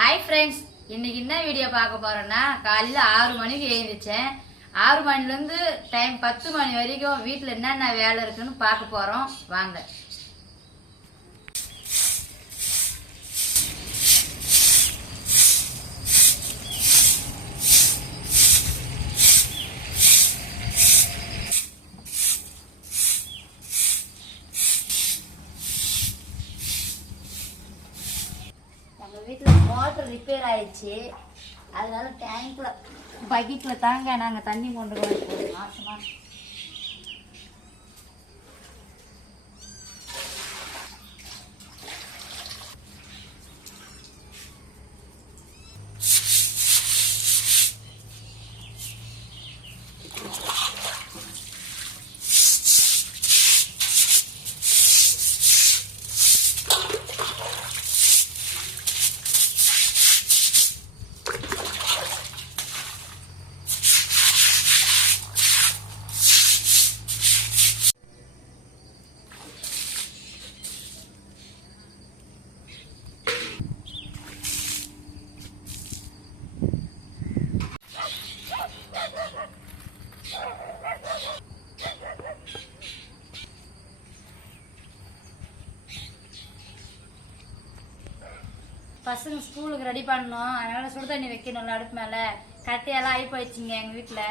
Hi friends, இன்னைக்கு என்ன video பார்க்க போறோம்னா, காலையில் 6 மணிக்கு எழுந்திரிச்சேன். 6 மணிலேருந்து டைம் 10 மணி வரைக்கும் வீட்டில் என்னென்ன வேலை இருக்குன்னு பார்க்க போகிறோம். வாங்க. எங்கள் வீட்டில் மோட்டர் ரிப்பேர் ஆயிடுச்சு. அதனால டேங்க்ல பக்கெட்ல தாங்க நாங்கள் தண்ணி கொண்டு போகிறோம். மாசமா பசங்க ஸ்கூலுக்கு ரெடி பண்ணணும். அதனால சுடு தண்ணி வைக்கணும்ல அடுப்பு மேல. கட்டையெல்லாம் ஆகி போயிடுச்சுங்க எங்க வீட்டுல.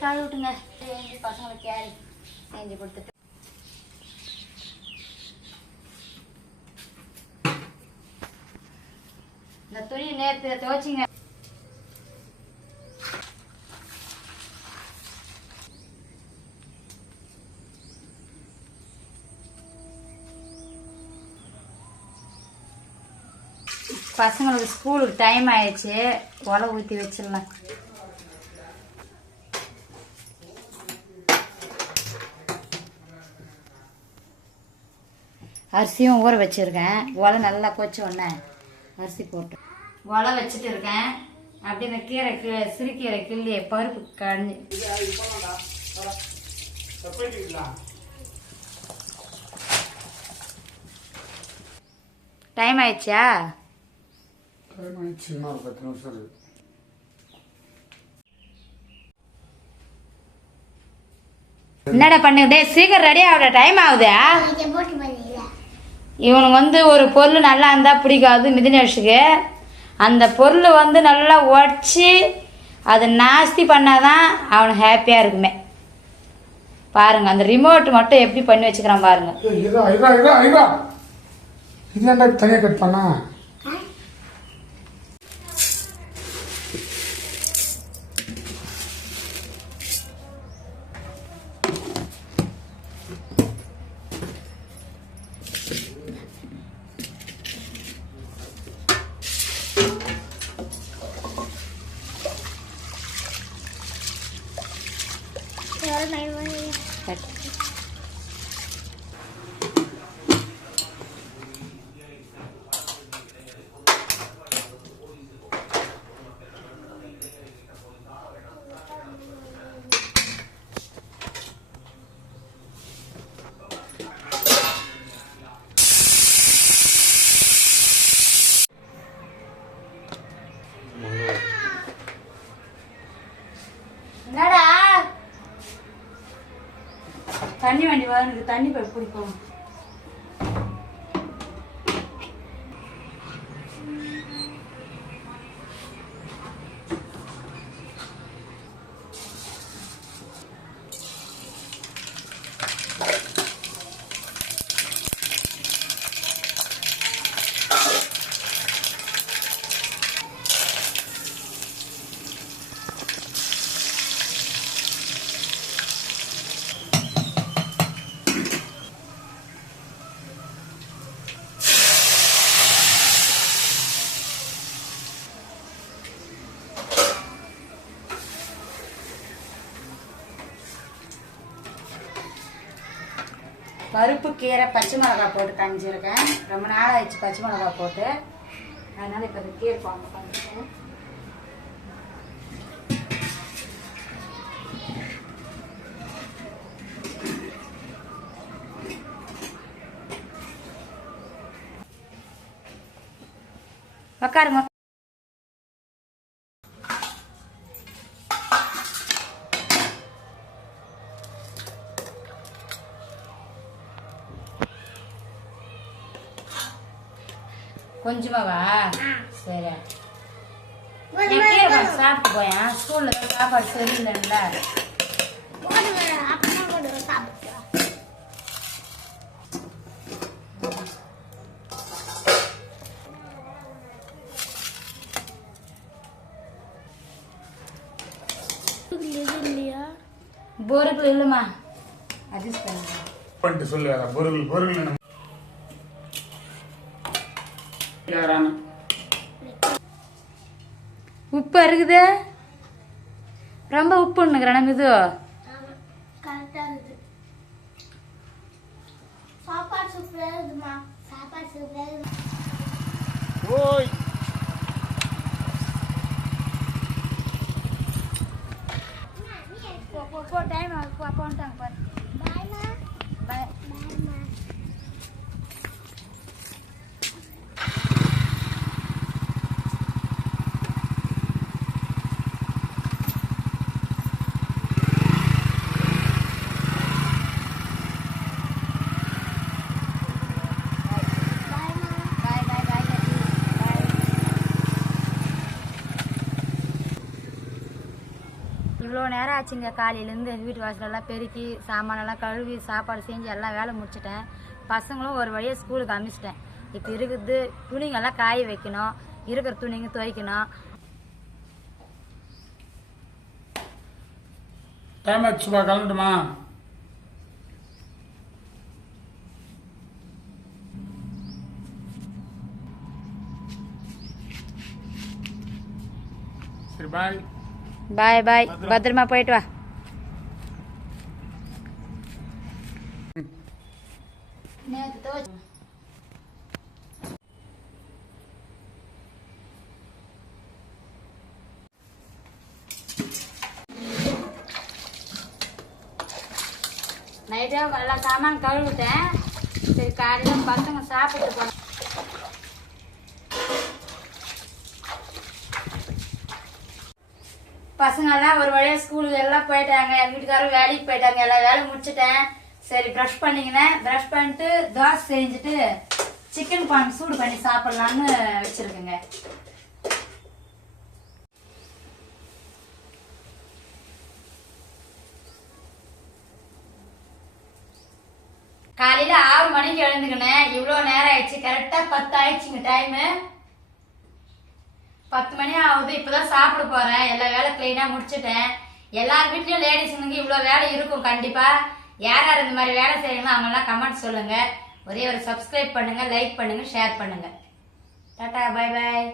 கால் விட்டுங்க. பசங்களுக்கு கேரி செஞ்சு கொடுத்துட்டு இந்த துணி நேற்று துவைச்சிங்க. பசங்களுக்கு ஸ்கூலுக்கு டைம் ஆயிடுச்சு. ஒலை ஊற்றி வச்சிடலாம். அரிசியும் ஊற வச்சுருக்கேன். ஒலை நல்லா கொச்ச உடனே அரிசி போட்டு ஒலை வச்சுட்டு இருக்கேன். அப்படி இந்த கீரை சிறுகீரை கிள்ளி பருப்பு கஞ்சி டைம் ஆயிடுச்சா? என்னடா பண்ணுதே, சீக்கிரம் ரெடி ஆகுற டைம் ஆகுதா? இவனுக்கு ஒரு பொருள் நல்லா இருந்தால் பிடிக்காது மிதினேஷுக்கு. அந்த பொருள் நல்லா உடச்சி அதை நாஸ்தி பண்ணாதான் அவனுக்கு ஹாப்பியாக இருக்குமே. பாருங்க, அந்த ரிமோட் மட்டும் எப்படி பண்ணி வச்சுக்கிறான் பாருங்க. தனியாக கட் பண்ணா என்னடா தண்ணி வண்டி வா, எனக்கு தண்ணி போய் பிடிக்கும். பருப்பு கீரை பச்சை மிளகாய் போட்டு கஞ்சிருக்கேன். ரொம்ப நாள் ஆயிடுச்சு பச்சை மிளகாய் போட்டு, அதனால இப்போ இந்த கீரை குழம்பு பண்ணிருக்கேன். உக்காருங்க. கொஞ்சமாவா? சரி, சாப்பிட்டு போயா? ஸ்கூல்ல சாப்பாடு சரியில்லைல்ல. பொருள் இல்லைம்மா, அட்ஜஸ்ட் பண்ணிட்டு சொல்லு. பொருள் உப்பு இருக்குது, ரொம்ப உப்புன்னுக்குறேன் நம்ம. இது ஓய் டைம் போட்டாங்க பாரு. பாய். இவ்வளோ நேரம் ஆச்சுங்க. காலையிலேருந்து எங்கள் வீட்டு வாசலெல்லாம் பெருக்கி சாமானெல்லாம் கழுவி சாப்பாடு செஞ்சு எல்லாம் வேலை முடிச்சிட்டேன். பசங்களும் ஒரு வழியாக ஸ்கூலுக்கு அனுப்பிச்சிட்டேன். இப்போ இருக்குது துணிங்கெல்லாம் காய வைக்கணும், இருக்கிற துணிங்க துவைக்கணும். டைம் ஆச்சுப்பா, கிளம்பட்டுமா? சரி, பாய். பாய் பாய், பத்திரமா போயிட்டு வா. நைட்டா எல்லா சாமான் கழுவிட்டேன். சரி, காலையில் பசங்க சாப்பிட்டு போனேன். பசங்கெல்லாம் ஒரு வழியாக ஸ்கூலுக்கு எல்லாம் போயிட்டாங்க. எங்கள் வீட்டுக்காரரும் வேலைக்கு போயிட்டாங்க. எல்லாம் வேலை முடிச்சிட்டேன். சரி, ப்ரஷ் பண்ணிக்கினேன். ப்ரஷ் பண்ணிட்டு தோசை செஞ்சுட்டு சிக்கன் குழம்பு சூடு பண்ணி சாப்பிட்லான்னு வச்சுருக்கேங்க. காலையில் 6 மணிக்கு எழுந்துக்கினேன். இவ்வளோ நேரம் ஆயிடுச்சு. கரெக்டாக 10 ஆயிடுச்சுங்க டைமு. 10 மணி ஆகுது. இப்பதான் சாப்பிட போறேன். எல்லா வேலை கிளீனா முடிச்சுட்டேன். எல்லார் வீட்லயும் லேடிஸுங்களுக்கு இவ்வளவு வேலை இருக்கும் கண்டிப்பா. யார் யார் இந்த மாதிரி வேலை செய்யணும் அவங்க எல்லாம் கமெண்ட் சொல்லுங்க. ஒரே ஒரு சப்ஸ்கிரைப் பண்ணுங்க, லைக் பண்ணுங்க, ஷேர் பண்ணுங்க. Tata, bye bye.